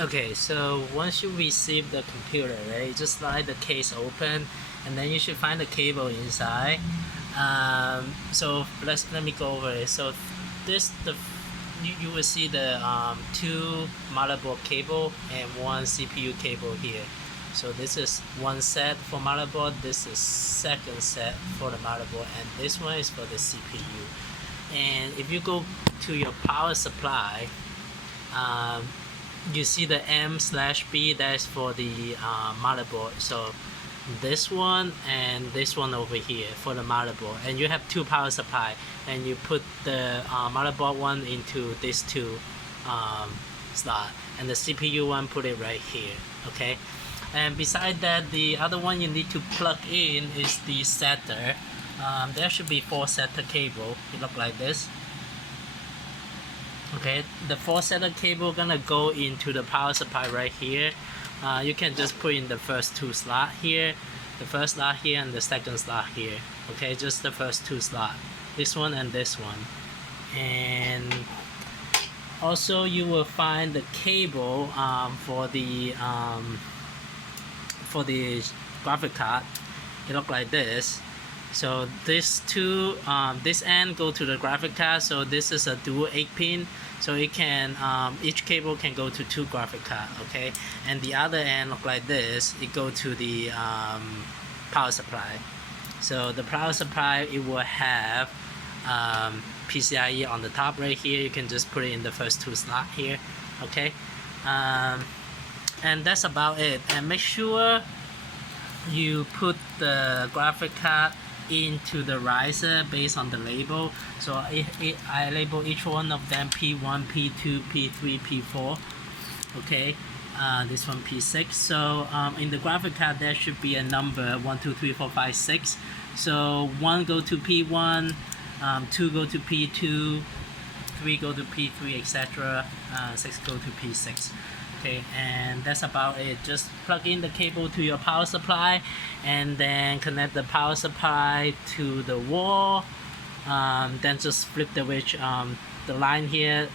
Okay, so once you receive the computer, right, just slide the case open, and then you should find the cable inside. So let me go over it. So this the you will see the two motherboard cable and one CPU cable here. So this is one set for motherboard. This is second set for the motherboard, and this one is for the CPU. And if you go to your power supply, um, you see the M/B, that's for the motherboard. So this one and this one over here for the motherboard, and you have two power supply, and you put the motherboard one into these two slot, and the CPU one put it right here. Okay, and beside that, the other one you need to plug in is the SATA. There should be 4 SATA cable. It look like this. Okay, the 4 SATA cable gonna go into the power supply right here. You can just put in the first 2 slot here, the first slot here, and the second slot here. Okay, just the first 2 slot, this one and this one. And also you will find the cable for the graphic card. It look like this. So this two, this end go to the graphic card. So this is a dual 8-pin. So it can, each cable can go to 2 graphic card. Okay, and the other end look like this. It go to the power supply. So the power supply, it will have PCIe on the top right here. You can just put it in the first 2 slot here. Okay, and that's about it. And make sure you put the graphic card into the riser based on the label. So I label each one of them P1, P2, P3, P4. Okay, this one P6. So in the graphic card there should be a number 1, 2, 3, 4, 5, 6. So 1 go to P1, 2 go to P2, 3 go to P3, etc. 6 go to P6. Okay, and that's about it. Just plug in the cable to your power supply, and then connect the power supply to the wall. Then just flip the switch. The line here,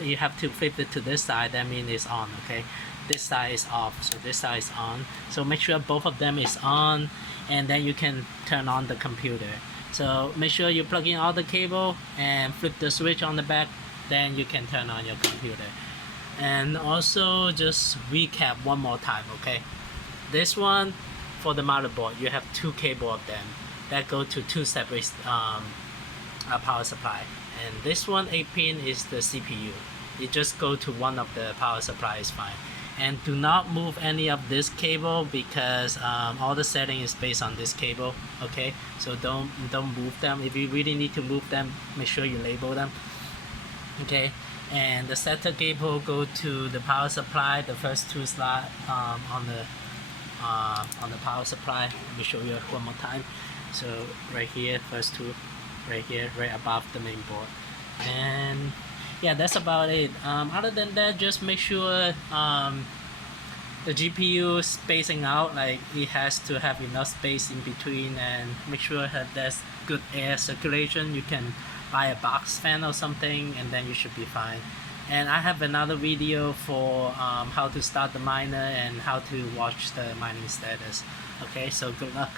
you have to flip it to this side. That means it's on. Okay, this side is off, so this side is on. So make sure both of them is on, and then you can turn on the computer. So make sure you plug in all the cable and flip the switch on the back. Then you can turn on your computer. And also just recap one more time. Okay, this one for the motherboard, you have 2 cable of them that go to 2 separate power supply, and this one 8-pin is the CPU. You just go to one of the power supply is fine. And do not move any of this cable, because all the setting is based on this cable. Okay, so don't move them. If you really need to move them, make sure you label them. Okay, and the SATA cable go to the power supply, the first 2 slot on the power supply. Let me show you one more time. So right here, first 2, right here, right above the main board. And yeah, that's about it. Other than that, just make sure the GPU spacing out, like it has to have enough space in between, and make sure that there's good air circulation. You can buy a box fan or something, and then you should be fine. And I have another video for how to start the miner and how to watch the mining status. Okay, so good luck.